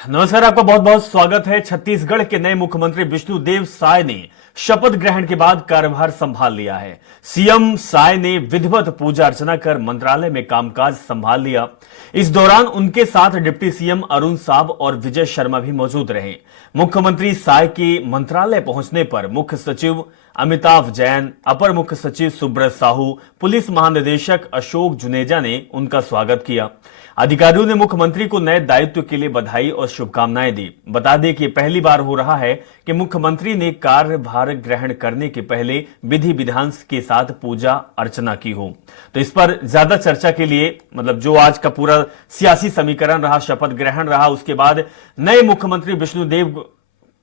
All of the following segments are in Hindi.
नमस्कार, आपका बहुत बहुत स्वागत है। छत्तीसगढ़ के नए मुख्यमंत्री विष्णुदेव साय ने शपथ ग्रहण के बाद कार्यभार संभाल लिया है। सीएम साय ने विधिवत पूजा अर्चना कर मंत्रालय में कामकाज संभाल लिया। इस दौरान उनके साथ डिप्टी सीएम अरुण साव और विजय शर्मा भी मौजूद रहे। मुख्यमंत्री साय के मंत्रालय पहुंचने पर मुख्य सचिव अमिताभ जैन, अपर मुख्य सचिव सुब्रत साहू, पुलिस महानिदेशक अशोक जुनेजा ने उनका स्वागत किया। अधिकारियों ने मुख्यमंत्री को नए दायित्व के लिए बधाई और शुभकामनाएं दी। बता दें कि पहली बार हो रहा है कि मुख्यमंत्री ने कार्यभार ग्रहण करने के पहले विधि विधान के साथ पूजा अर्चना की हो। तो इस पर ज्यादा चर्चा के लिए जो आज का पूरा सियासी समीकरण रहा, शपथ ग्रहण रहा, उसके बाद नए मुख्यमंत्री विष्णुदेव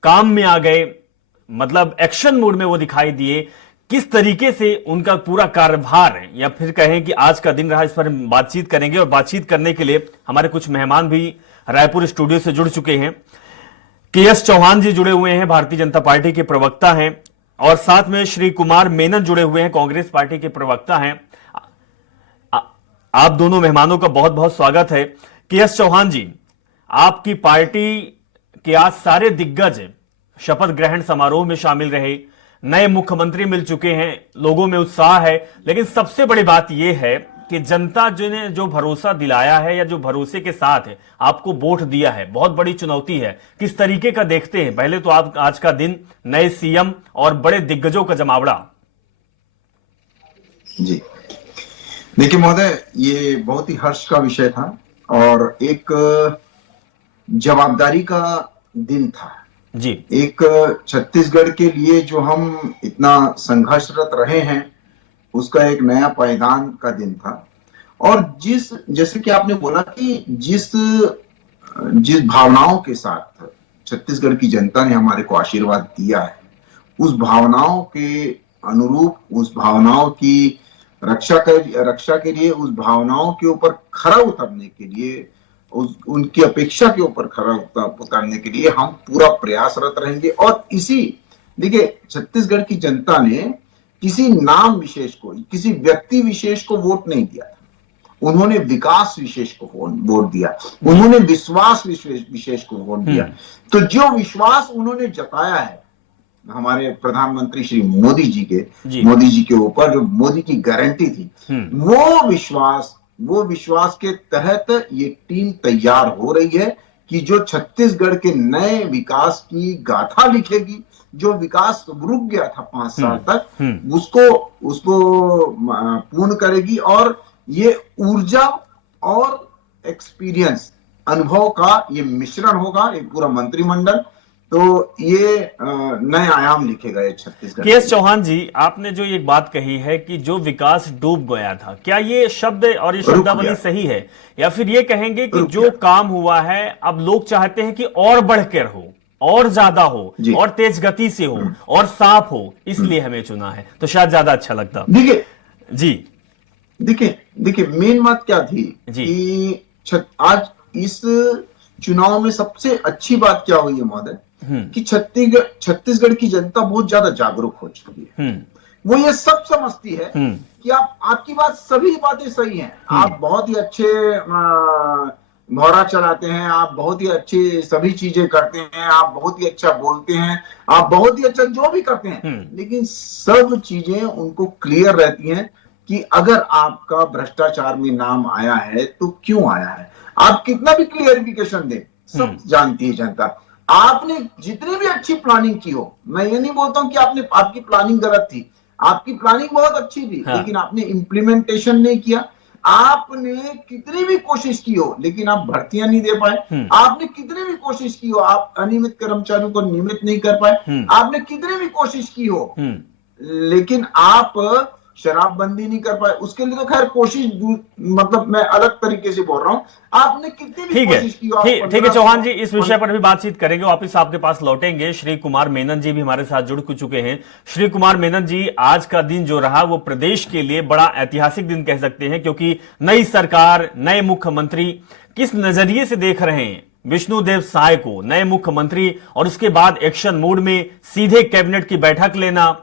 काम में आ गए, एक्शन मोड में वो दिखाई दिए। किस तरीके से उनका पूरा कार्यभार है या फिर कहें कि आज का दिन रहा, इस पर हम बातचीत करेंगे। और बातचीत करने के लिए हमारे कुछ मेहमान भी रायपुर स्टूडियो से जुड़ चुके हैं। के.एस. चौहान जी जुड़े हुए हैं, भारतीय जनता पार्टी के प्रवक्ता हैं, और साथ में श्री कुमार मेनन जुड़े हुए हैं, कांग्रेस पार्टी के प्रवक्ता हैं। आप दोनों मेहमानों का बहुत बहुत स्वागत है। के.एस. चौहान जी, आपकी पार्टी के आज सारे दिग्गज शपथ ग्रहण समारोह में शामिल रहे। नए मुख्यमंत्री मिल चुके हैं, लोगों में उत्साह है, लेकिन सबसे बड़ी बात यह है कि जनता ने जो भरोसा दिलाया है या जो भरोसे के साथ आपको वोट दिया है, बहुत बड़ी चुनौती है। किस तरीके का देखते हैं? पहले तो आप आज का दिन, नए सीएम और बड़े दिग्गजों का जमावड़ा। जी देखिए महोदय, ये बहुत ही हर्ष का विषय था और एक जवाबदारी का दिन था जी। एक छत्तीसगढ़ के लिए जो हम इतना संघर्षरत रहे हैं, उसका एक नया पायदान का दिन था। और जैसे कि आपने बोला कि जिस भावनाओं के साथ छत्तीसगढ़ की जनता ने हमारे को आशीर्वाद दिया है, उस भावनाओं के अनुरूप, उस भावनाओं की रक्षा के लिए, उस भावनाओं के ऊपर खरा उतरने के लिए, उनकी अपेक्षा के ऊपर खरा उतारने के लिए हम पूरा प्रयासरत रहेंगे। और देखिए, छत्तीसगढ़ की जनता ने किसी नाम विशेष को, किसी व्यक्ति विशेष को वोट नहीं दिया था, उन्होंने विकास विशेष को वोट दिया, उन्होंने विश्वास विशेष को वोट दिया। तो जो विश्वास उन्होंने जताया है हमारे प्रधानमंत्री श्री मोदी जी के ऊपर, जो मोदी की गारंटी थी, वो विश्वास के तहत ये टीम तैयार हो रही है कि जो छत्तीसगढ़ के नए विकास की गाथा लिखेगी, जो विकास रुक गया था 5 साल तक, उसको पूर्ण करेगी। और ये ऊर्जा और एक्सपीरियंस, अनुभव का ये मिश्रण होगा, एक पूरा मंत्रिमंडल। तो ये नए आयाम लिखेगा ये छत्तीसगढ़। के.एस. चौहान जी, आपने जो ये बात कही है कि जो विकास डूब गया था, क्या ये शब्द और ये शब्दावली सही है, या फिर ये कहेंगे कि जो काम हुआ है अब लोग चाहते हैं कि और बढ़कर हो, और ज्यादा हो, और तेज गति से हो, और साफ हो, इसलिए हमें चुना है? तो शायद ज्यादा अच्छा लगता। देखिए मेन बात क्या थी कि आज इस चुनाव में सबसे अच्छी बात क्या हुई है महोदय, कि छत्तीसगढ़ की जनता बहुत ज्यादा जागरूक हो चुकी है। वो ये सब समझती है कि आपकी बात, सभी बातें सही हैं, आप बहुत ही अच्छे घोड़ा चलाते हैं, आप बहुत ही अच्छी सभी चीजें करते हैं, आप बहुत ही अच्छा बोलते हैं, आप बहुत ही अच्छा जो भी करते हैं, लेकिन सब चीजें उनको क्लियर रहती हैं कि अगर आपका भ्रष्टाचार में नाम आया है तो क्यों आया है। आप कितना भी क्लियरिफिकेशन दें, सब जानती है जनता। आपने जितनी भी अच्छी प्लानिंग की हो, मैं ये नहीं बोलता हूं कि आपकी प्लानिंग गलत थी, आपकी प्लानिंग बहुत अच्छी थी, लेकिन आपने इम्प्लीमेंटेशन नहीं किया। आपने कितनी भी कोशिश की हो, लेकिन आप भर्तियां नहीं दे पाए। आपने कितनी भी कोशिश की हो, आप अनियमित कर्मचारियों को नियमित नहीं कर पाए। आपने कितनी भी कोशिश की हो, लेकिन आप शराबबंदी नहीं कर पाए। उसके लिए तो खैर कोशिश, मैं अलग तरीके से बोल रहा हूं, आपने कितनी भी कोशिश की हो। ठीक है चौहान जी, इस विषय पर भी बातचीत करेंगे, वापिस आपके पास लौटेंगे। श्री कुमार मेनन जी भी हमारे साथ जुड़ चुके हैं। श्री कुमार मेनन जी, आज का दिन जो रहा वो प्रदेश के लिए बड़ा ऐतिहासिक दिन कह सकते हैं, क्योंकि नई सरकार, नए मुख्यमंत्री, किस नजरिए से देख रहे हैं विष्णुदेव साय को, नए मुख्यमंत्री, और उसके बाद एक्शन मोड में सीधे कैबिनेट की बैठक लेना?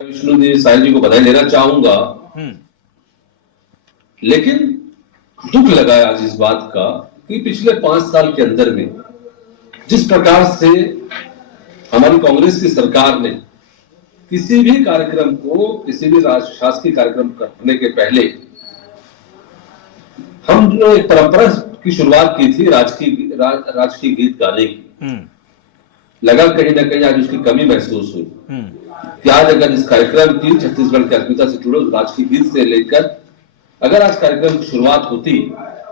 विष्णुदेव साय जी को बधाई देना चाहूंगा, लेकिन दुख लगा है आज इस बात का कि पिछले 5 साल के अंदर में जिस प्रकार से हमारी कांग्रेस की सरकार ने किसी भी कार्यक्रम को, किसी भी शासकीय कार्यक्रम करने के पहले हम जो एक परंपरा की शुरुआत की थी राजकीय गीत गाने की, लगा कहीं ना कहीं आज उसकी कमी महसूस हुई कि आज अगर इस कार्यक्रम की छत्तीसगढ़ की अस्मिता से जुड़े राजकीय गीत से लेकर अगर आज कार्यक्रम की शुरुआत होती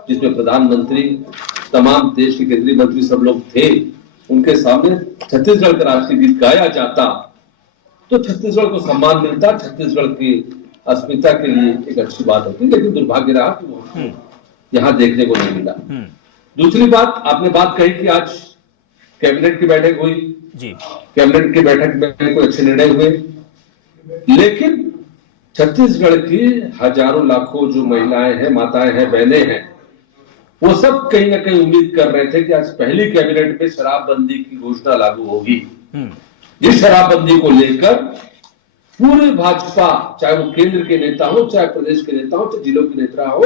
जिसमें प्रधानमंत्री, तमाम देश के केंद्रीय मंत्री सब लोग थे, उनके सामने छत्तीसगढ़ का राष्ट्रीय गीत गाया जाता तो छत्तीसगढ़ को सम्मान मिलता, छत्तीसगढ़ की अस्मिता के लिए एक अच्छी बात होती। लेकिन दुर्भाग्य रहा कि वो यहाँ देखने को नहीं मिला। दूसरी बात, आपने बात कही कि आज कैबिनेट की बैठक हुई जी, कैबिनेट की बैठक में कोई अच्छे निर्णय हुए, लेकिन छत्तीसगढ़ की हजारों लाखों जो महिलाएं हैं, माताएं हैं, बहनें हैं, वो सब कहीं ना कहीं उम्मीद कर रहे थे कि आज पहली कैबिनेट में शराबबंदी की घोषणा लागू होगी। इस शराबबंदी को लेकर पूरे भाजपा, चाहे वो केंद्र के नेता हो, चाहे प्रदेश के नेता हो, चाहे जिलों के नेता हो,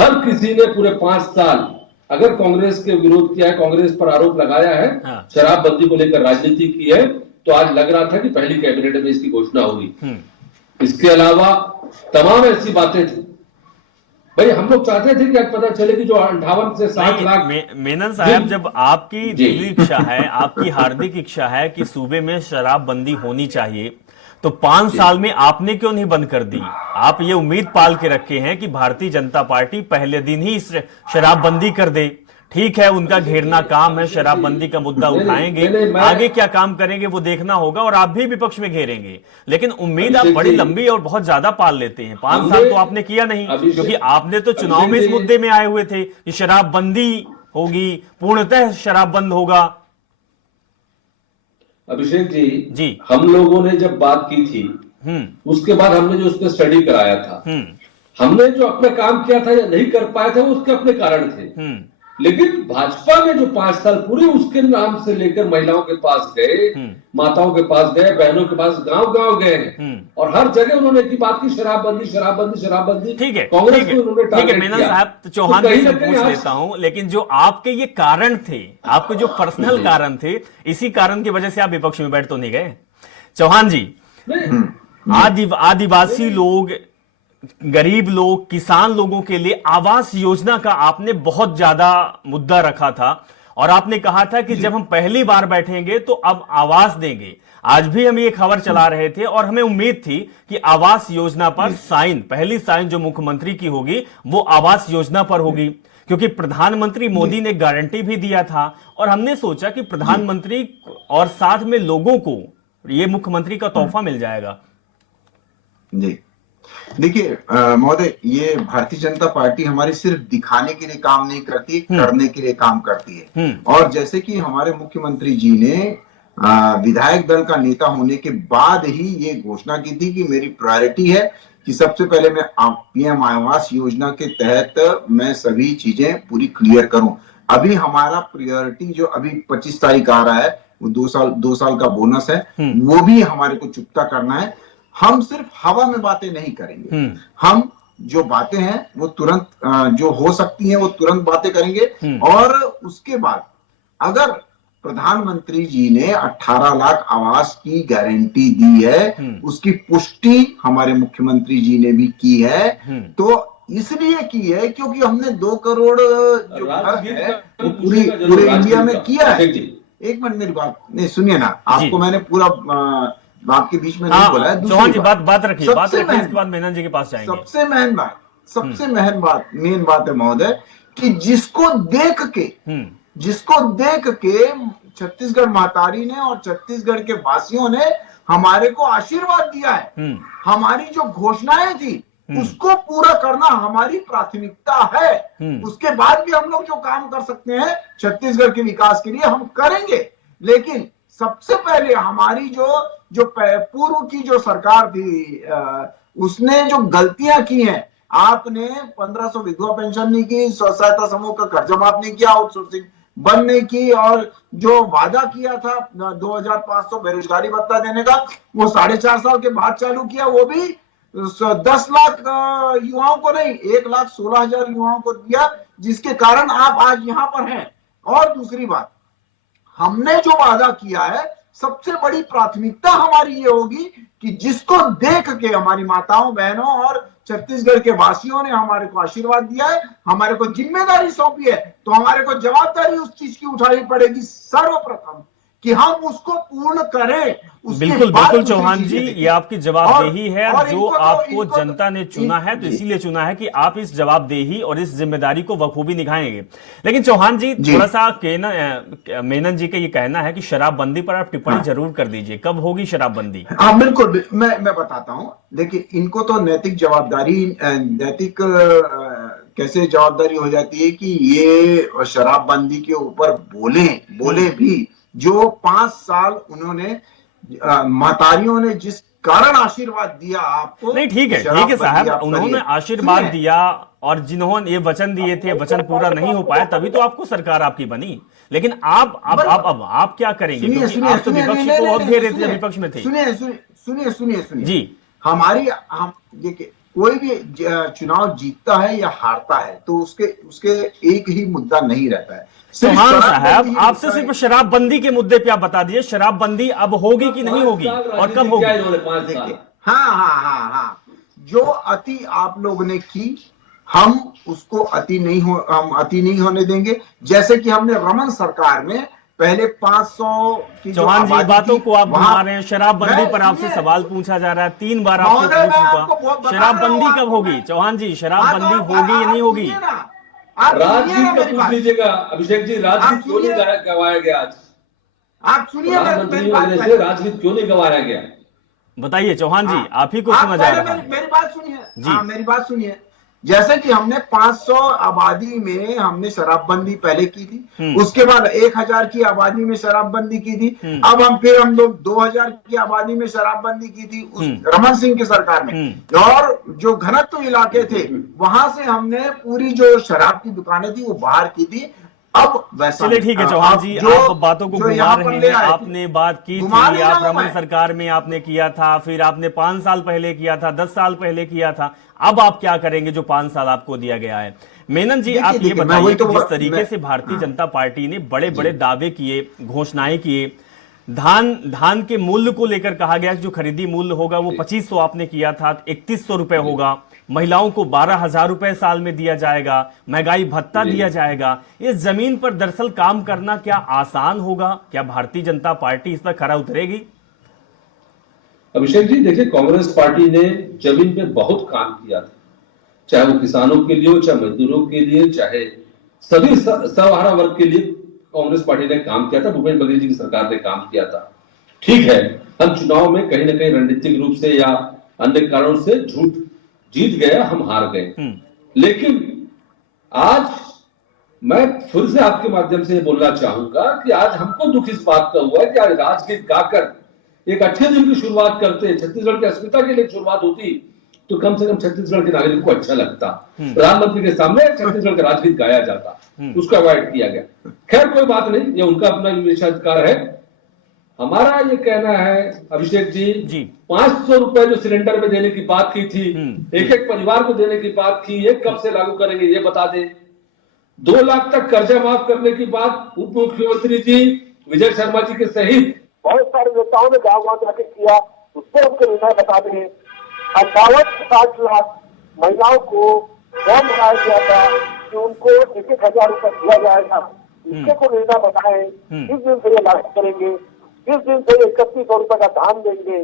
हर किसी ने पूरे 5 साल अगर कांग्रेस के विरोध किया है, कांग्रेस पर आरोप लगाया है, शराबबंदी को लेकर राजनीति की है, तो आज लग रहा था कि पहली कैबिनेट में इसकी घोषणा होगी। इसके अलावा तमाम ऐसी बातें थी। भाई हम लोग चाहते थे कि आज पता चले कि जो 58 से 60 लाख मेनन साहब, जब आपकी दिली इच्छा है, आपकी हार्दिक इच्छा है कि सूबे में शराबबंदी होनी चाहिए, तो 5 साल में आपने क्यों नहीं बंद कर दी? आप ये उम्मीद पाल के रखे हैं कि भारतीय जनता पार्टी पहले दिन ही शराबबंदी कर दे। ठीक है, उनका घेरना काम है, शराबबंदी का मुद्दा उठाएंगे, आगे क्या काम करेंगे वो देखना होगा, और आप भी विपक्ष में घेरेंगे। लेकिन उम्मीद आप बड़ी लंबी और बहुत ज्यादा पाल लेते हैं। 5 साल तो आपने किया नहीं, क्योंकि आपने तो चुनाव में इस मुद्दे में आए हुए थे कि शराबबंदी होगी, पूर्णतः शराब बंद होगा। अभिषेक जी, हम लोगों ने जब बात की थी, उसके बाद हमने जो उस पर स्टडी कराया था, हमने जो अपना काम किया था या नहीं कर पाए थे, उसके अपने कारण थे। लेकिन भाजपा ने जो 5 साल पूरे उसके नाम से लेकर महिलाओं के पास गए, माताओं के पास गए, बहनों के पास गांव-गांव गए, और हर जगह उन्होंने एक बात की, शराबबंदी शराबबंदी शराबबंदी। ठीक है, कांग्रेस को उन्होंने टारगेट किया। मेनन साहब, तो चौहान जी से पूछ लेता हूं, लेकिन जो आपके ये कारण थे, आपके जो पर्सनल कारण थे, इसी कारण की वजह से आप विपक्ष में बैठ तो नहीं गए? चौहान जी, आदिवासी लोग, गरीब लोग, किसान लोगों के लिए आवास योजना का आपने बहुत ज्यादा मुद्दा रखा था, और आपने कहा था कि जब हम पहली बार बैठेंगे तो अब आवास देंगे। आज भी हम ये खबर चला रहे थे और हमें उम्मीद थी कि आवास योजना पर साइन, पहली साइन जो मुख्यमंत्री की होगी वो आवास योजना पर होगी, क्योंकि प्रधानमंत्री मोदी ने गारंटी भी दिया था, और हमने सोचा कि प्रधानमंत्री और साथ में लोगों को ये मुख्यमंत्री का तोहफा मिल जाएगा। जी देखिए महोदय, ये भारतीय जनता पार्टी हमारी सिर्फ दिखाने के लिए काम नहीं करती, करने के लिए काम करती है। और जैसे कि हमारे मुख्यमंत्री जी ने विधायक दल का नेता होने के बाद ही ये घोषणा की थी कि मेरी प्रायोरिटी है कि सबसे पहले मैं पीएम आवास योजना के तहत मैं सभी चीजें पूरी क्लियर करूं। अभी हमारा प्रायोरिटी जो अभी 25 तारीख आ रहा है, वो 2 साल का बोनस है, वो भी हमारे को चुकता करना है। हम सिर्फ हवा में बातें नहीं करेंगे, हम जो बातें हैं वो तुरंत जो हो सकती हैं वो तुरंत बातें करेंगे। और उसके बाद अगर प्रधानमंत्री जी ने 18 लाख आवास की गारंटी दी है, उसकी पुष्टि हमारे मुख्यमंत्री जी ने भी की है, तो इसलिए की है क्योंकि हमने 2 करोड़ जो घर है वो पूरे इंडिया में किया है। एक मिनट मेरी बात नहीं सुनिए ना, आपको मैंने पूरा आपके बीच में नहीं बोला है। चौहान जी बात रखिए, इसके बाद मेनन जी के पास जाएंगे। सबसे मेन बात है महोदय कि जिसको देख के छत्तीसगढ़ महतारी ने और छत्तीसगढ़ के वासियों ने हमारे को आशीर्वाद दिया है। हमारी जो घोषणाएं थी उसको पूरा करना हमारी प्राथमिकता है। उसके बाद भी हम लोग जो काम कर सकते हैं छत्तीसगढ़ के विकास के लिए हम करेंगे, लेकिन सबसे पहले हमारी जो पूर्व की जो सरकार थी उसने जो गलतियां की हैं, आपने 1500 विधवा पेंशन नहीं की, स्व सहायता समूह का कर्जा माफ नहीं किया, आउटसोर्सिंग बंद नहीं की, और जो वादा किया था 2500 बेरोजगारी भत्ता देने का वो 4.5 साल के बाद चालू किया, वो भी 10 लाख युवाओं को नहीं, 1,16,000 युवाओं को दिया, जिसके कारण आप आज यहां पर हैं। और दूसरी बात, हमने जो वादा किया है, सबसे बड़ी प्राथमिकता हमारी ये होगी कि जिसको देख के हमारी माताओं बहनों और छत्तीसगढ़ के वासियों ने हमारे को आशीर्वाद दिया है, हमारे को जिम्मेदारी सौंपी है, तो हमारे को जवाबदारी उस चीज की उठानी पड़ेगी सर्वप्रथम कि हम उसको पूर्ण करें। बिल्कुल बिल्कुल चौहान जी, ये आपकी जवाबदेही है, जो आपको जनता ने चुना है, तो इसीलिए चुना है कि आप इस जवाबदेही और इस जिम्मेदारी को बखूबी निभाएंगे। लेकिन चौहान जी, थोड़ा सा मेनन जी का ये कहना है कि शराबबंदी पर आप टिप्पणी जरूर कर दीजिए, कब होगी शराबबंदी? हाँ बिल्कुल, मैं बताता हूँ। देखिए, इनको तो नैतिक जवाबदारी, नैतिक कैसे जवाबदारी हो जाती है कि ये शराबबंदी के ऊपर बोले भी, जो 5 साल उन्होंने महतारियों ने जिस कारण आशीर्वाद दिया आपको। नहीं, ठीक है साहब, उन्होंने आशीर्वाद दिया और जिन्होंने ये वचन दिए थे, वचन पूरा नहीं हो पाया, तभी तो आपको सरकार आपकी बनी। लेकिन अब आप क्या करेंगे? क्योंकि आप तो विपक्ष को बहुत घेरे थे, विपक्ष में थे। सुनिए जी, हम देखिए, कोई भी चुनाव जीतता है या हारता है तो उसके एक ही मुद्दा नहीं रहता है। चौहान साहब, आपसे सिर्फ शराबबंदी के मुद्दे पे आप बता दीजिए, शराबबंदी अब होगी कि नहीं होगी और कब होगी? हाँ, जो अति आप लोगों ने की, हम उसको हम अति नहीं होने देंगे। जैसे कि हमने रमन सरकार में पहले 500 की चौहान जी, बातों को आप घुमा रहे हैं। शराबबंदी पर आपसे सवाल पूछा जा रहा है, 3 बार आपसे पूछ चुका। शराबबंदी कब होगी चौहान जी? शराबबंदी होगी या नहीं होगी? राजगीत का पूछ लीजिएगा अभिषेक जी, राजगीत क्यों नहीं गवाया गया आज? आप सुनिए, राजगीत क्यों नहीं गवाया गया? बताइए चौहान जी, आप ही को सुना जा रहा है। मेरी बात सुनिए, मेरी बात सुनिए। जैसे कि हमने 500 आबादी में हमने शराबबंदी पहले की थी, उसके बाद 1000 की आबादी में शराबबंदी की थी, अब हम लोग 2000 की आबादी में शराबबंदी की थी उस रमन सिंह की सरकार में। और जो घनत्व इलाके थे, वहां से हमने पूरी जो शराब की दुकानें थी वो बाहर की थी। अब वैसा चलिए ठीक है चौहान जी, आप बातों को घुमा रहे हैं। आपने बात की थी, आप रमन सरकार में आपने किया था, फिर आपने 5 साल पहले किया था, 10 साल पहले किया था, अब आप क्या करेंगे जो 5 साल आपको दिया गया है? मेनन जी, आप ये बताइए कि जिस तरीके से भारतीय जनता पार्टी ने बड़े बड़े दावे किए, घोषणाएं किए, धान के मूल्य को लेकर कहा गया कि जो खरीदी मूल्य होगा वो 2500 आपने किया था, 3100 रुपए होगा, महिलाओं को 12,000 रुपए साल में दिया जाएगा, महंगाई भत्ता दिया जाएगा। इस जमीन पर दरअसल काम करना क्या आसान होगा? क्या भारतीय जनता पार्टी इस पर खरा उतरेगी? अभिषेक जी, देखिए, कांग्रेस पार्टी ने जमीन पे बहुत काम किया था, चाहे वो किसानों के लिए हो, चाहे मजदूरों के लिए, चाहे सभी सर्वहारा वर्ग के लिए कांग्रेस पार्टी ने काम किया था। भूपेश बघेल जी की सरकार ने काम किया था। ठीक है, हम चुनाव में कहीं ना कहीं रणनीतिक रूप से या अन्य कारणों से झूठ जीत गए, हम हार गए। लेकिन आज मैं फिर से आपके माध्यम से बोलना चाहूंगा कि आज हमको दुख इस बात का हुआ है कि आज राजगीत गाकर एक अच्छे दिन की शुरुआत करते, छत्तीसगढ़ की अस्मिता के लिए शुरुआत होती तो कम से कम छत्तीसगढ़ के नागरिक को अच्छा लगता। प्रधानमंत्री के सामने छत्तीसगढ़ का राजगीत गाया जाता, उसको अवॉइड किया गया। खैर, कोई बात नहीं, ये उनका अपना विशेषाधिकार है। हमारा ये कहना है अभिषेक जी, 500 रुपए जो सिलेंडर में देने की बात की थी, एक एक परिवार को देने की बात की, ये कब से लागू करेंगे ये बता दें। 2 लाख तक कर्जा माफ करने की बात उप मुख्यमंत्री जी विजय शर्मा जी के सहित बहुत सारे नेताओं ने गाँव जाके किया, उसको हमको निर्णय बता दें। 58-60 लाख महिलाओं को फॉर्म बनाया गया था कि उनको 1,000 रुपए दिया जाएगा, इसके को निर्णय बताएं। किस दिन से ये लागू करेंगे, किस दिन से 3100 रुपए का दान देंगे,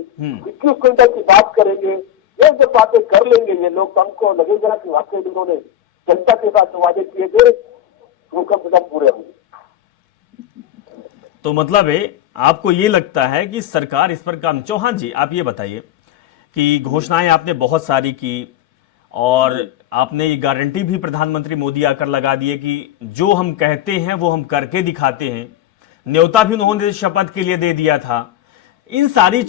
21 क्विंटल की बात करेंगे। ये जब बातें कर लेंगे ये लोग, तो हमको लगेगा कि वाकई उन्होंने जनता के साथ जो वादे किए थे वो कम से कम पूरे होंगे। तो मतलब है आपको ये लगता है कि सरकार इस पर काम। चौहान जी, आप ये बताइए कि घोषणाएं आपने बहुत सारी की और आपने ये गारंटी भी प्रधानमंत्री मोदी आकर लगा दिए कि जो हम कहते हैं वो हम करके दिखाते हैं, न्योता भी उन्होंने शपथ के लिए दे दिया था। इन सारी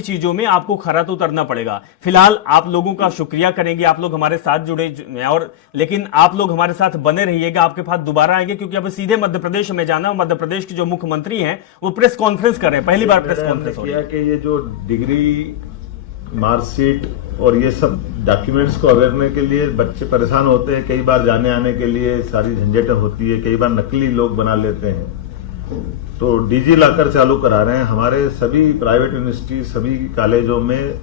चीजों में आपको खरा तो उतरना पड़ेगा। फिलहाल आप लोगों का शुक्रिया करेंगे, आप लोग हमारे साथ जुड़े, और लेकिन आप लोग हमारे साथ बने रहिएगा, आपके पास दोबारा आएंगे क्योंकि अब सीधे मध्य प्रदेश में जाना। मध्य प्रदेश के जो मुख्यमंत्री हैं वो प्रेस कॉन्फ्रेंस कर रहे हैं, पहली बार प्रेस कॉन्फ्रेंस हो रही है। कि ये जो डिग्री मार्कशीट और ये सब डॉक्यूमेंट्स को अवेयरने के लिए बच्चे परेशान होते हैं, कई बार जाने आने के लिए सारी झंझटें होती है, कई बार नकली लोग बना लेते हैं। तो डिजी लॉकर चालू करा रहे हैं। हमारे सभी प्राइवेट यूनिवर्सिटी, सभी कॉलेजों में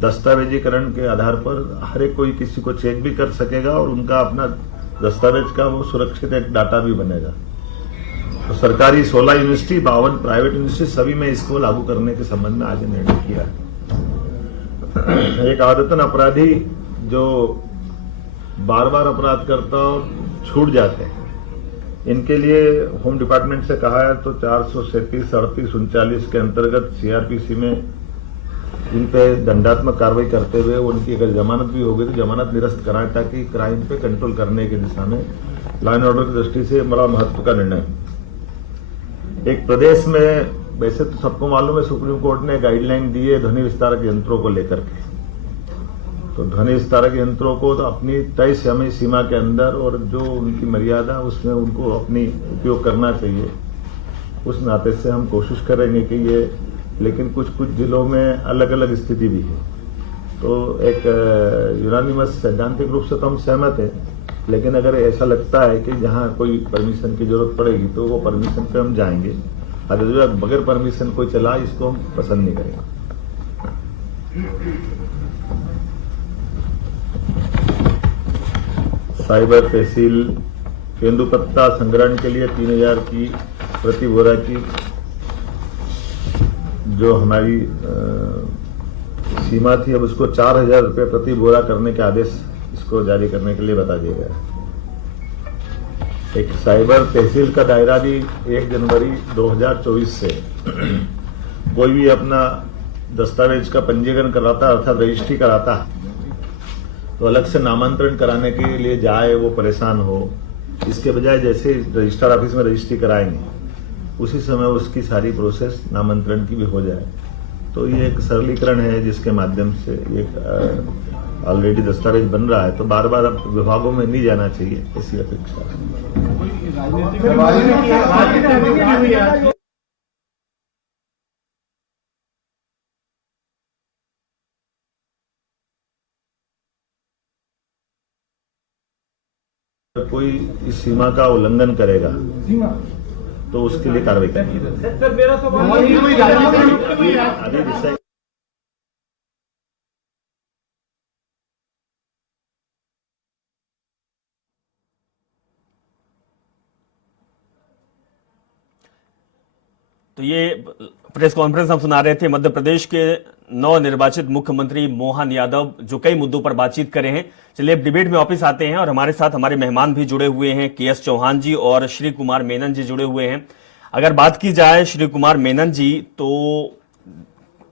दस्तावेजीकरण के आधार पर हर एक कोई किसी को चेक भी कर सकेगा और उनका अपना दस्तावेज का वो सुरक्षित एक डाटा भी बनेगा। तो सरकारी 16 यूनिवर्सिटी, 52 प्राइवेट यूनिवर्सिटी, सभी में इसको लागू करने के संबंध में आज निर्णय किया है। एक आदतन अपराधी जो बार बार अपराध करता और छूट जाते हैं, इनके लिए होम डिपार्टमेंट से कहा है तो 437, 38, 39 के अंतर्गत सीआरपीसी में इन पे दंडात्मक कार्रवाई करते हुए उनकी अगर जमानत भी हो गई तो जमानत निरस्त कराएं, ताकि क्राइम पे कंट्रोल करने की दिशा में लॉ एंड ऑर्डर की दृष्टि से बड़ा महत्व का निर्णय। एक प्रदेश में वैसे तो सबको मालूम है, सुप्रीम कोर्ट ने गाइडलाइन दी है ध्वनि विस्तारक यंत्रों को लेकर के। तो ध्वनि विस्तारक यंत्रों को तो अपनी तय समय सीमा के अंदर और जो उनकी मर्यादा उसमें उनको अपनी उपयोग करना चाहिए। उस नाते से हम कोशिश करेंगे कि ये, लेकिन कुछ कुछ जिलों में अलग अलग स्थिति भी है। तो एक यूनानिमस सैद्धांतिक रूप से तो हम सहमत है, लेकिन अगर ऐसा लगता है कि जहां कोई परमिशन की जरूरत पड़ेगी तो वो परमिशन पे हम जाएंगे। अगर जो बगैर परमिशन कोई चला, इसको हम पसंद नहीं करेंगे। साइबर तहसील तेंदुपत्ता संग्रहण के लिए 3000 की प्रति बोरा की जो हमारी सीमा थी, अब उसको 4000 रुपये प्रति बोरा करने के आदेश इसको जारी करने के लिए बता दिया गया है। एक साइबर तहसील का दायरा भी 1 जनवरी 2024 से कोई भी अपना दस्तावेज का पंजीकरण कराता अर्थात रजिस्ट्री कराता तो अलग से नामांतरण कराने के लिए जाए वो परेशान हो, इसके बजाय जैसे रजिस्ट्रार ऑफिस में रजिस्ट्री कराएंगे उसी समय उसकी सारी प्रोसेस नामांतरण की भी हो जाए। तो ये एक सरलीकरण है जिसके माध्यम से एक ऑलरेडी दस्तावेज बन रहा है, तो बार बार अब विभागों में नहीं जाना चाहिए, ऐसी अपेक्षा है। कोई इस सीमा का उल्लंघन करेगा तो उसके लिए कार्रवाई करेंगे। तो ये प्रेस कॉन्फ्रेंस हम सुना रहे थे मध्य प्रदेश के नवनिर्वाचित मुख्यमंत्री मोहन यादव, जो कई मुद्दों पर बातचीत करे हैं। चलिए अब डिबेट में वापस आते हैं और हमारे साथ हमारे मेहमान भी जुड़े हुए हैं, के.एस. चौहान जी और श्री कुमार मेनन जी जुड़े हुए हैं। अगर बात की जाए श्री कुमार मेनन जी, तो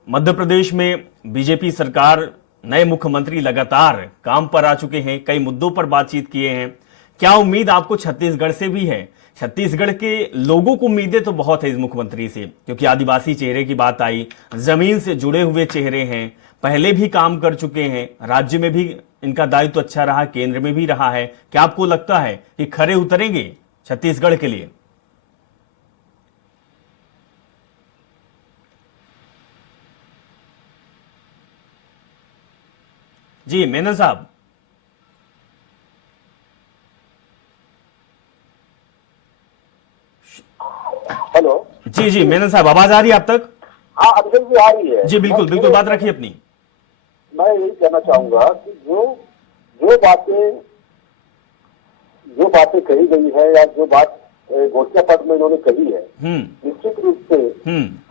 मध्य प्रदेश में बीजेपी सरकार, नए मुख्यमंत्री लगातार काम पर आ चुके हैं, कई मुद्दों पर बातचीत किए हैं। क्या उम्मीद आपको छत्तीसगढ़ से भी है? छत्तीसगढ़ के लोगों को उम्मीदें तो बहुत है इस मुख्यमंत्री से, क्योंकि आदिवासी चेहरे की बात आई, जमीन से जुड़े हुए चेहरे हैं, पहले भी काम कर चुके हैं, राज्य में भी इनका दायित्व अच्छा रहा, केंद्र में भी रहा है। क्या आपको लगता है कि खरे उतरेंगे छत्तीसगढ़ के लिए? जी मेनन साहब। हेलो। जी जी मेनन साहब, आवाज आ रही है आप तक? हाँ, अभिषेक जी आ रही है। जी बिल्कुल बिल्कुल, बात रखिए अपनी। मैं यही कहना चाहूंगा कि जो बातें कही गई है या जो बात घोषणा पत्र में इन्होंने कही है, निश्चित रूप से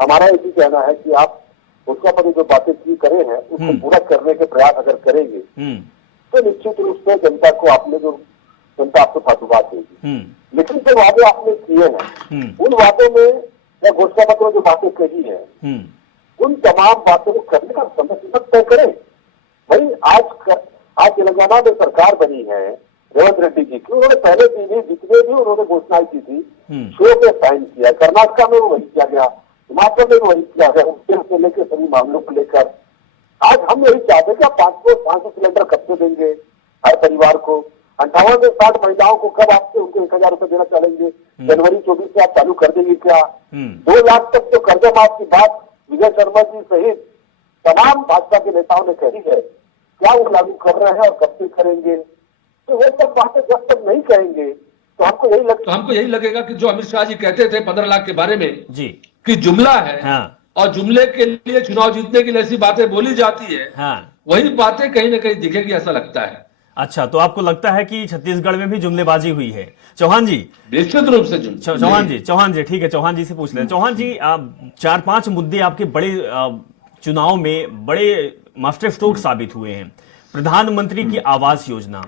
हमारा यही कहना है कि आप घोषणा पत्र जो बातें की करे हैं उसको पूरा करने के प्रयास अगर करेंगे तो निश्चित रूप से जनता आपको साधुवाद देगी। लेकिन जो वादे आपने किए हैं उन वादों में या घोषणा पत्र में जो बातें कही है उन तमाम बातों को करने का समय सीमा तय करें। भाई आज तेलंगाना में सरकार बनी है रेवंत रेड्डी जी की, उन्होंने पहले दिन ही जितने भी उन्होंने घोषणाएं की थी शो पे साइन किया। कर्नाटका में वही किया गया, हिमाचल में वही किया गया, उत्तर से लेकर सभी मामलों को लेकर आज हम यही चाहते हैं कि आप 500 सिलेंडर कब से देंगे हर परिवार को, 58 से 60 महिलाओं को कब आपसे उनको 1000 रुपए देना चलेंगे, जनवरी 24 से आप चालू कर देंगे क्या? 2 लाख तक तो कर्जा माफ की बात विजय शर्मा जी सहित तमाम भाजपा के नेताओं ने कही है, क्या वो लागू कर रहे हैं और कब से करेंगे? तो वो सब बातें जब तक नहीं कहेंगे तो हमको यही लगेगा कि जो अमित शाह जी कहते थे 15 लाख के बारे में जी कि जुमला है, हाँ। और जुमले के लिए चुनाव जीतने के लिए ऐसी बातें बोली जाती है, हाँ। वही बातें कहीं ना कहीं दिखेगी, ऐसा लगता है। अच्छा, तो आपको लगता है कि छत्तीसगढ़ में भी जुमलेबाजी हुई है? चौहान जी, निश्चित रूप से चौहान जी ठीक है, चौहान जी से पूछ लें। चौहान जी, 4-5 मुद्दे आपके बड़े चुनाव में बड़े मास्टर स्ट्रोक साबित हुए हैं। प्रधानमंत्री की आवास योजना,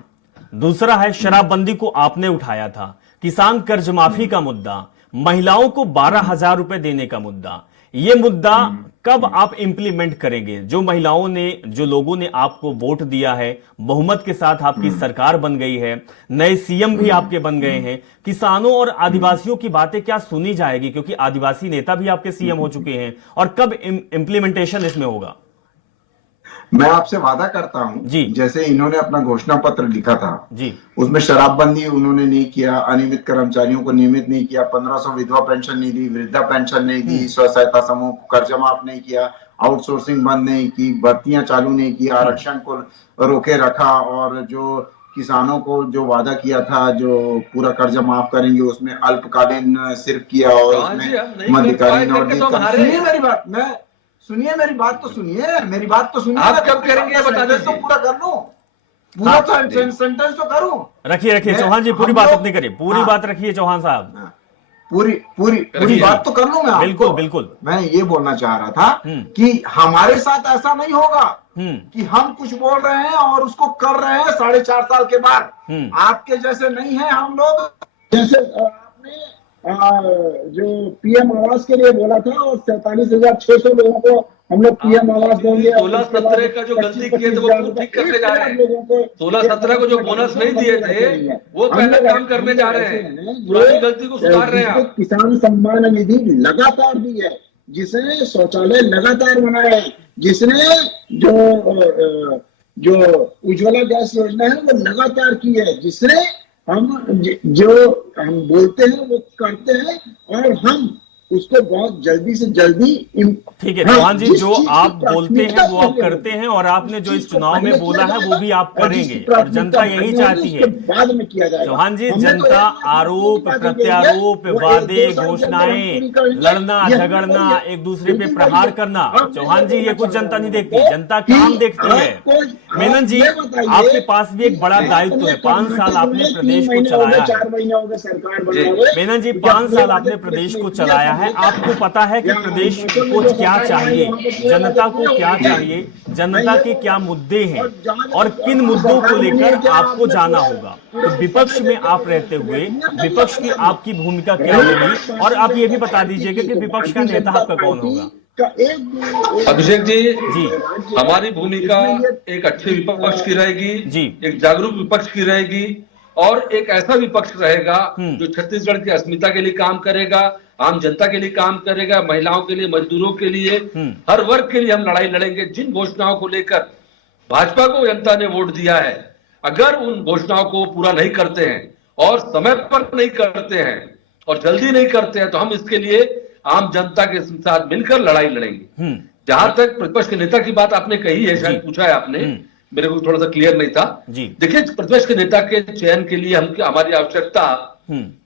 दूसरा है शराबबंदी को आपने उठाया था, किसान कर्ज माफी का मुद्दा, महिलाओं को 12,000 रुपए देने का मुद्दा। ये मुद्दा कब आप इंप्लीमेंट करेंगे? जो महिलाओं ने, जो लोगों ने आपको वोट दिया है, बहुमत के साथ आपकी सरकार बन गई है, नए सीएम भी आपके बन गए हैं, किसानों और आदिवासियों की बातें क्या सुनी जाएगी? क्योंकि आदिवासी नेता भी आपके सीएम हो चुके हैं, और कब इंप्लीमेंटेशन इसमें होगा? मैं आपसे वादा करता हूं जी, जैसे इन्होंने अपना घोषणा पत्र लिखा था जी, उसमें शराबबंदी उन्होंने नहीं किया, अनियमित कर्मचारियों को नियमित नहीं किया, 1500 विधवा पेंशन नहीं दी, वृद्धा पेंशन नहीं दी, स्व सहायता समूह को कर्जा माफ नहीं किया, आउटसोर्सिंग बंद नहीं की, भर्तियां चालू नहीं की, आरक्षण को रोके रखा, और जो किसानों को जो वादा किया था जो पूरा कर्जा माफ करेंगे उसमें अल्पकालीन सिर्फ किया, और उसमें मध्यकालीन और सुनिए मेरी बात, मेरी बात तो सुनिए, आप कब करेंगे बता दीजिए, तो पूरा कर लूं, पूरा सेंटेंस तो करूं। रखिए चौहान जी, पूरी बात अपनी करिए, पूरी बात रखिए चौहान साहब, पूरी बात तो कर लूं मैं। बिल्कुल मैं ये बोलना चाह रहा था कि हमारे साथ ऐसा नहीं होगा कि हम कुछ बोल रहे हैं और उसको कर रहे हैं 4.5 साल के बाद। आपके जैसे नहीं है हम लोग। जैसे आपने जो पीएम आवास के लिए बोला था और 47,600 लोगों को हम लोग पीएम आवास देंगे। 16-17 का जो गलती किए थे वो ठीक करने जा रहे हैं। 16-17 को जो बोनस नहीं दिए थे वो पहले काम करने जा रहे हैं, पुरानी गलती को सुधार रहे हैं। किसान सम्मान निधि लगातार दी है, जिसने शौचालय लगातार बनाए हैं, जिसने जो उज्ज्वला गैस योजना है वो लगातार की है, जिसने हम बोलते हैं वो करते हैं, और हम उसको बहुत जल्दी से जल्दी। ठीक है चौहान जी, जो आप बोलते हैं वो आप करते हैं, और आपने जो इस चुनाव में बोला है वो भी आप करेंगे, और जनता यही चाहती है। बाद में किया जाएगा। चौहान जी, जनता आरोप प्रत्यारोप, वादे, घोषणाएं, लड़ना झगड़ना, एक दूसरे पे प्रहार करना, चौहान जी ये कुछ जनता नहीं देखती, जनता काम देखती है। मेनन जी, आपके पास भी एक बड़ा दायित्व है, 5 साल आपने प्रदेश को चलाया है। 4 महीने हो गए सरकार बने हुए। मेनन जी, 5 साल आपने प्रदेश को चलाया है, आपको पता है कि प्रदेश को क्या चाहिए, जनता को क्या चाहिए, जनता के क्या मुद्दे हैं, और किन मुद्दों को लेकर आपको जाना होगा। तो विपक्ष में आप रहते हुए विपक्ष की आपकी भूमिका क्या होगी, और आप ये भी बता दीजिएगा कि विपक्ष का नेता आपका कौन होगा। अभिषेक जी, हमारी भूमिका एक अच्छे विपक्ष की रहेगी जी, एक जागरूक विपक्ष की रहेगी, और एक ऐसा विपक्ष रहेगा जो छत्तीसगढ़ की अस्मिता के लिए काम करेगा, आम जनता के लिए काम करेगा, महिलाओं के लिए, मजदूरों के लिए, हर वर्ग के लिए हम लड़ाई लड़ेंगे। जिन घोषणाओं को लेकर भाजपा को जनता ने वोट दिया है, अगर उन घोषणाओं को पूरा नहीं करते हैं और समय पर नहीं करते हैं और जल्दी नहीं करते हैं, तो हम इसके लिए आम जनता के साथ मिलकर लड़ाई लड़ेंगे। जहां तक प्रतिपक्ष के नेता की बात आपने कही है, शायद पूछा है आपने, मेरे को थोड़ा सा क्लियर नहीं था। देखिए, प्रतिपक्ष के नेता के चयन के लिए हमारी आवश्यकता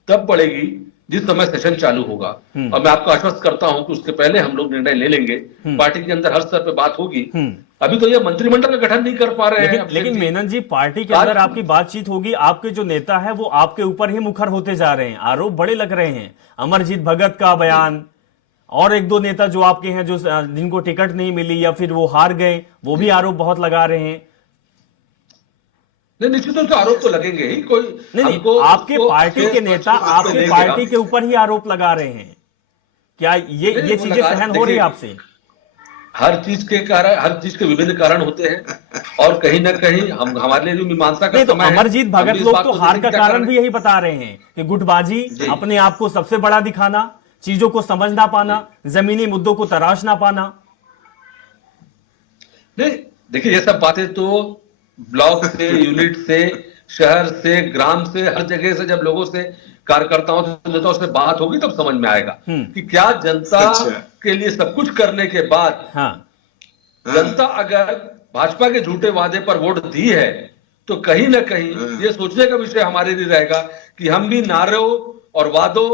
तब पड़ेगी जिस समय सेशन चालू होगा, और मैं आपको आश्वस्त करता हूं कि उसके पहले हम लोग निर्णय ले लेंगे। पार्टी के अंदर हर स्तर पे बात होगी। अभी तो ये मंत्रिमंडल का गठन नहीं कर पा रहे हैं, लेकिन मेनन जी, पार्टी के अंदर आपकी बातचीत होगी, आपके जो नेता है वो आपके ऊपर ही मुखर होते जा रहे हैं, आरोप बड़े लग रहे हैं। अमरजीत भगत का बयान, और 1-2 नेता जो आपके हैं, जो जिनको टिकट नहीं मिली या फिर वो हार गए, वो भी आरोप बहुत लगा रहे हैं। नहीं, निश्चित रूप से आरोप तो लगेंगे ही। कोई नहीं, आपके पार्टी के नेता आपके पार्टी के ऊपर ही आरोप लगा रहे हैं, क्या ये चीजें सहन हो रही है आपसे? हर चीज के विभिन्न कारण होते हैं, और कहीं ना कहीं हमारे लिए जो मीमांसा का समय है। अमरजीत भगत लोग तो हार का कारण भी यही बता रहे हैं कि गुटबाजी, अपने आप को सबसे बड़ा दिखाना, चीजों को समझ ना पाना, जमीनी मुद्दों को तराश ना पाना। नहीं, देखिए, ये सब बातें तो ब्लॉक से, यूनिट से, शहर से, ग्राम से, हर जगह से जब लोगों से, कार्यकर्ताओं से, नेताओं से बात होगी तब समझ में आएगा कि क्या जनता के लिए सब कुछ करने के बाद जनता अगर भाजपा के झूठे वादे पर वोट दी है तो कहीं ना कहीं ये सोचने का विषय हमारे लिए रहेगा कि हम भी नारों और वादों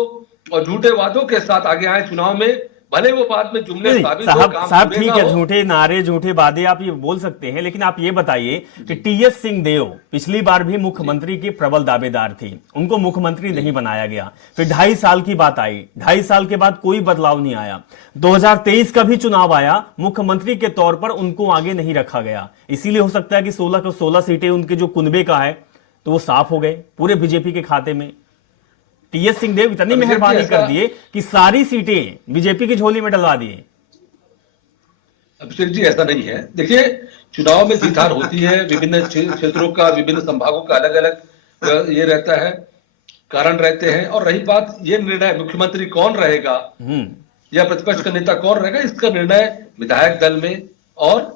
और झूठे वादों के साथ आगे आए चुनाव में, भले वो बाद में जुमले साबित हो, काम साहब पूरे ठीक ना है, हो। झूठे नारे झूठे वादे आप ये बोल सकते हैं, लेकिन आप ये बताइए कि टीएस सिंहदेव पिछली बार भी मुख्यमंत्री के प्रबल दावेदार थे, उनको मुख्यमंत्री नहीं बनाया गया, फिर 2.5 साल की बात आई, 2.5 साल के बाद कोई बदलाव नहीं आया, 2023 का भी चुनाव आया, मुख्यमंत्री के तौर पर उनको आगे नहीं रखा गया, इसीलिए हो सकता है कि 16 को 16 सीटें उनके जो कुनबे का है तो वो साफ हो गए पूरे बीजेपी के खाते में। टीएस सिंहदेव इतनी मेहरबानी कर दिए कि सारी सीटें बीजेपी की झोली में डलवा दिए। अभिषेक जी ऐसा नहीं है, देखिए चुनाव में जीत हार होती है, विभिन्न क्षेत्रों का, विभिन्न संभागों का अलग अलग ये रहता है, कारण रहते हैं। और रही बात ये निर्णय मुख्यमंत्री कौन रहेगा या प्रतिपक्ष का नेता कौन रहेगा, इसका निर्णय विधायक दल में और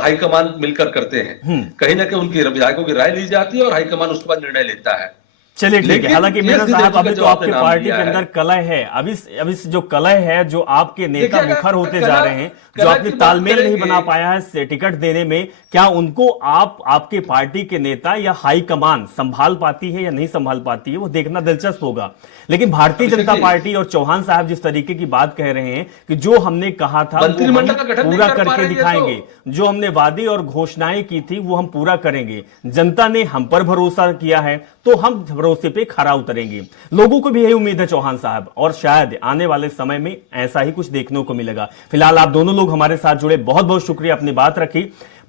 हाईकमान मिलकर करते हैं। कहीं ना कहीं उनकी विधायकों की राय ली जाती है और हाईकमान उसके बाद निर्णय लेता है। चलिए ठीक है, हालांकि मेरा साहब अभी तो आपके पार्टी के अंदर कलह है, अभी जो कलह है, जो आपके नेता मुखर होते जा रहे हैं, जो आपने तालमेल नहीं बना पाया है टिकट देने में, क्या उनको आपके पार्टी के नेता या हाईकमान संभाल पाती है या नहीं संभाल पाती है, वो देखना दिलचस्प होगा। लेकिन भारतीय जनता पार्टी और चौहान साहब जिस तरीके की बात कह रहे हैं कि जो हमने कहा था वो हम पूरा करके दिखाएंगे, जो हमने वादे और घोषणाएं की थी वो हम पूरा करेंगे, जनता ने हम पर भरोसा किया है तो हम भरोसे पे खरा उतरेंगे। लोगों को भी यही उम्मीद है चौहान साहब, और शायद आने वाले समय में ऐसा ही कुछ देखने को मिलेगा। फिलहाल आप दोनों लोग हमारे साथ जुड़े, बहुत बहुत शुक्रिया, अपनी बात रखी।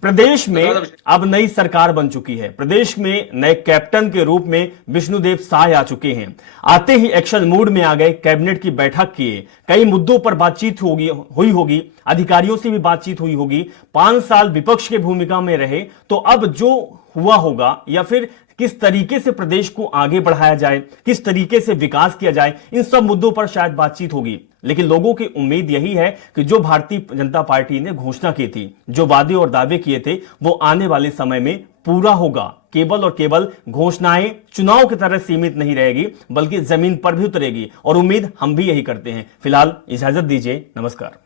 प्रदेश में अब नई सरकार बन चुकी है, प्रदेश में नए कैप्टन के रूप में विष्णुदेव साय आ चुके हैं। आते ही एक्शन मूड में आ गए, कैबिनेट की बैठक किए, कई मुद्दों पर बातचीत हुई होगी, अधिकारियों से भी बातचीत हुई होगी। 5 साल विपक्ष की भूमिका में रहे, तो अब जो हुआ होगा या फिर किस तरीके से प्रदेश को आगे बढ़ाया जाए, किस तरीके से विकास किया जाए, इन सब मुद्दों पर शायद बातचीत होगी। लेकिन लोगों की उम्मीद यही है कि जो भारतीय जनता पार्टी ने घोषणा की थी, जो वादे और दावे किए थे, वो आने वाले समय में पूरा होगा। केवल और केवल घोषणाएं चुनाव की तरह सीमित नहीं रहेगी, बल्कि जमीन पर भी उतरेगी, और उम्मीद हम भी यही करते हैं। फिलहाल इजाजत दीजिए, नमस्कार।